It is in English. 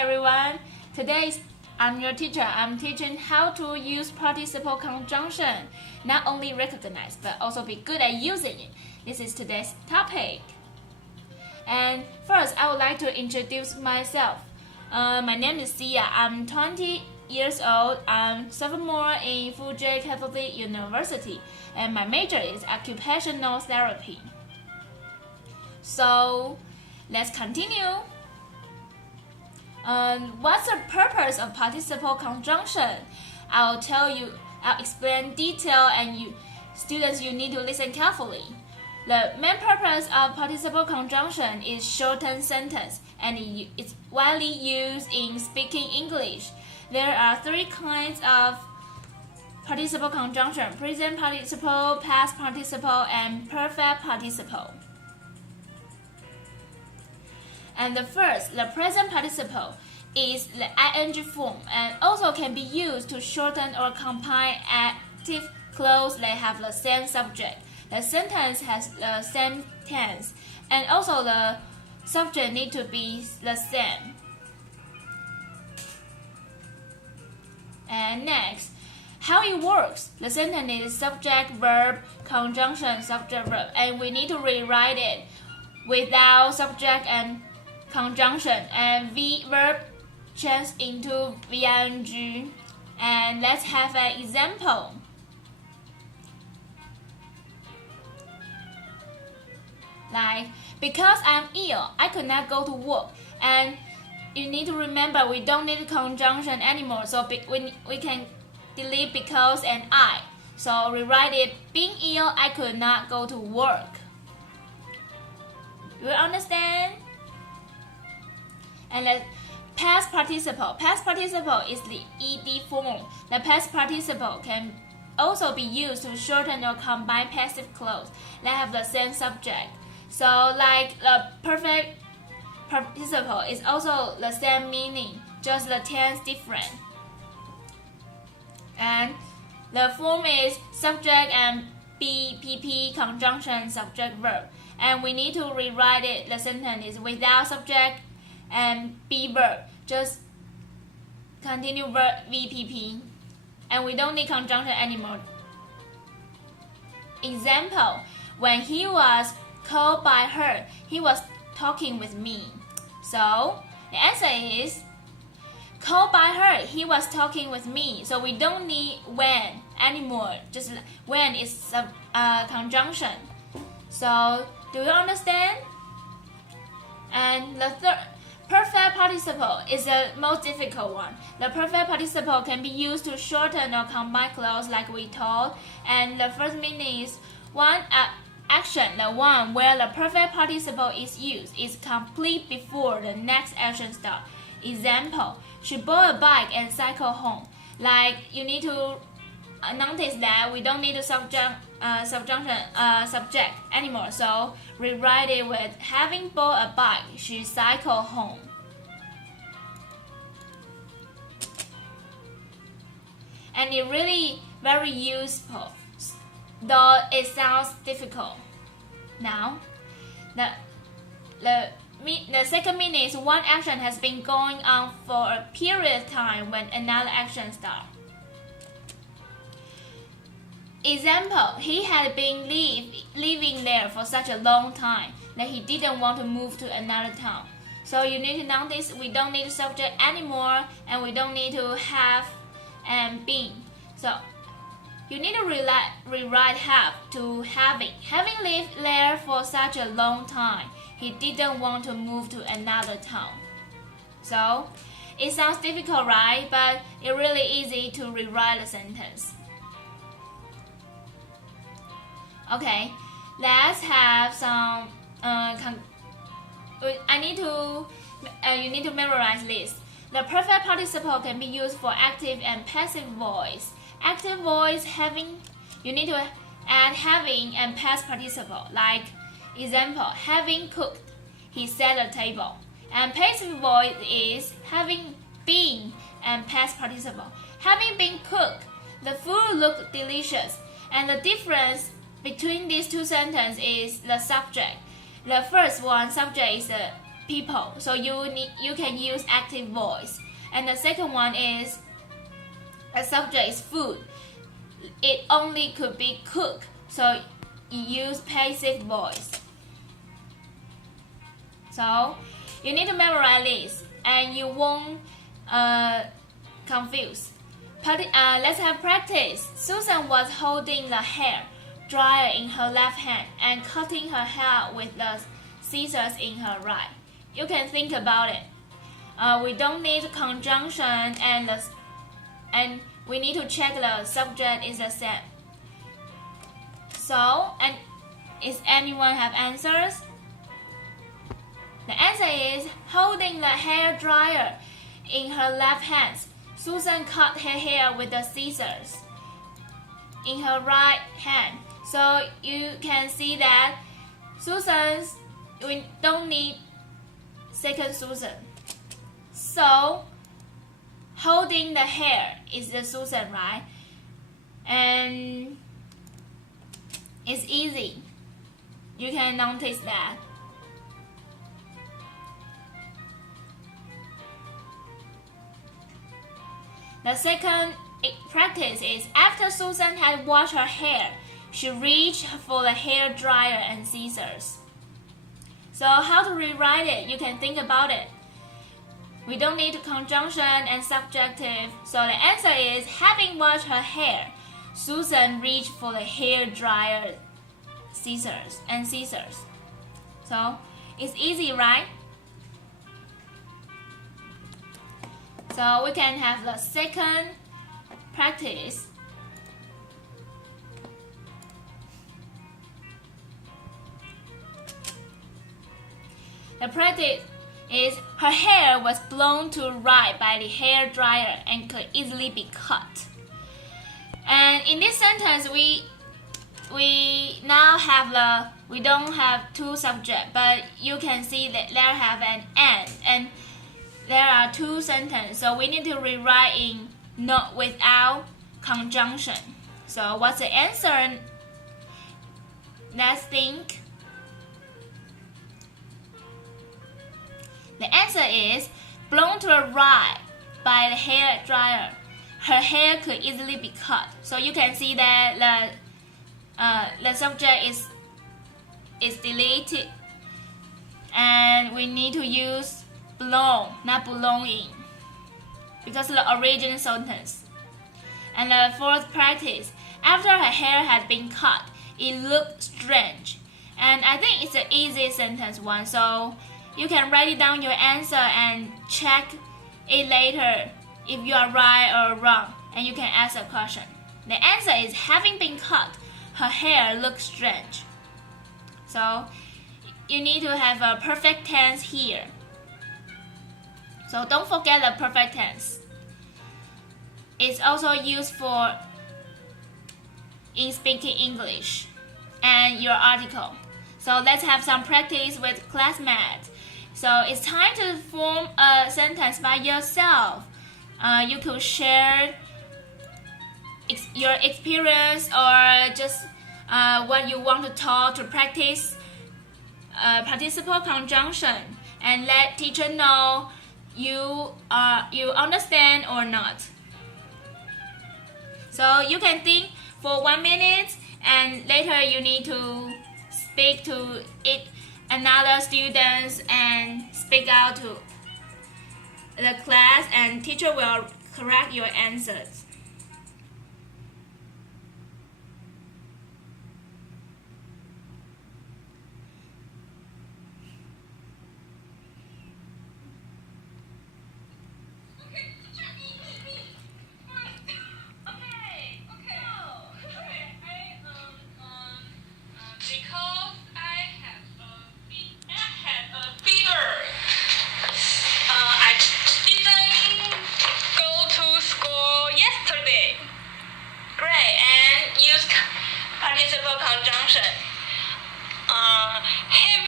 everyone. Today I'm your teacher. I'm teaching how to use participle conjunction. Not only recognize, but also be good at using it. This is today's topic. And first, I would like to introduce myself. My name is Sia. I'm 20 years old. I'm sophomore in Fuzhou Catholic University, and my major is occupational therapy. So, let's continue. What's the purpose of participle conjunction? I'll explain detail, and students, you need to listen carefully. The main purpose of participle conjunction is shortened sentence, and it's widely used in speaking English. There are three kinds of participle conjunction: present participle, past participle, and perfect participle. And the first, the present participle, is the ing form and also can be used to shorten or combine active clauses that have the same subject. The sentence has the same tense, and also the subject need to be the same. And next, how it works. The sentence is subject, verb, conjunction, subject, verb, and we need to rewrite it without subject and conjunction, and verb change into ing. And let's have an example. Like, because I'm ill, I could not go to work. And you need to remember, we don't need conjunction anymore, so we can delete because and I. So rewrite it: being ill, I could not go to work. You understand? And the past participle. Past participle is the ed form. The past participle can also be used to shorten or combine passive clauses that have the same subject. So, like the perfect participle is also the same meaning, just the tense different. And the form is subject and BPP conjunction subject verb. And we need to rewrite it. The sentence is without subject and be verb, just continue verb VPP, and we don't need conjunction anymore. Example: when he was called by her, he was talking with me. So the answer is called by her, he was talking with me. So we don't need when anymore, just when is conjunction. So do you understand? And the third, perfect participle is the most difficult one. The perfect participle can be used to shorten or combine clauses like we told. And the first meaning is one action, the one where the perfect participle is used, is complete before the next action starts. Example: she bought a bike and cycled home. Like, you need to notice that we don't need a subject anymore, so rewrite it with having bought a bike, she cycled home. And it really very useful, though it sounds difficult. Now, the second meaning is one action has been going on for a period of time when another action starts. Example: he had been living there for such a long time that he didn't want to move to another town. So you need to notice we don't need subject anymore, and we don't need to have and been. So you need to rewrite have to having. Having lived there for such a long time, he didn't want to move to another town. So it sounds difficult, right? But it's really easy to rewrite the sentence. Okay, let's have some. You need to memorize this. The perfect participle can be used for active and passive voice. Active voice having, you need to add having and past participle. Like example: having cooked, he set a table. And passive voice is having been and past participle. Having been cooked, the food looked delicious. And the difference between these two sentences is the subject. The first one, subject, is the people. So you can use active voice. And the second one is the subject is food. It only could be cook. So you use passive voice. So you need to memorize this, and you won't confuse. Let's have practice. Susan was holding the hair dryer in her left hand and cutting her hair with the scissors in her right. You can think about it. We don't need conjunction, and we need to check the subject is the same. So, and is anyone have answers? The answer is holding the hair dryer in her left hand. Susan cut her hair with the scissors in her right hand. So you can see that Susan's, we don't need second Susan. So holding the hair is the Susan, right? And it's easy. You can notice that. The second practice is after Susan had washed her hair, she reached for the hair dryer and scissors. So how to rewrite it? You can think about it. We don't need conjunction and subjunctive. So the answer is having washed her hair, Susan reached for the hair dryer and scissors. So it's easy, right? So we can have the second practice. The practice is her hair was blown to right by the hair dryer and could easily be cut. And in this sentence, we now have we don't have two subjects, but you can see that there have an and there are two sentences. So we need to rewrite in not without conjunction. So what's the answer? Let's think. The answer is blown to the right by the hair dryer. Her hair could easily be cut. So you can see that the subject is deleted, and we need to use blown, not belonging, because of the original sentence. And the fourth practice, after her hair had been cut, it looked strange. And I think it's an easy sentence one, so you can write it down your answer and check it later if you are right or wrong, and you can ask a question. The answer is having been cut, her hair looked strange. So you need to have a perfect tense here. So don't forget the perfect tense. It's also used for in speaking English and your article. So let's have some practice with classmates. So it's time to form a sentence by yourself. You could share your experience or just what you want to talk to practice participle conjunction, and let teacher know you understand or not. So you can think for 1 minute, and later you need to speak to another students and speak out to the class, and teacher will correct your answers.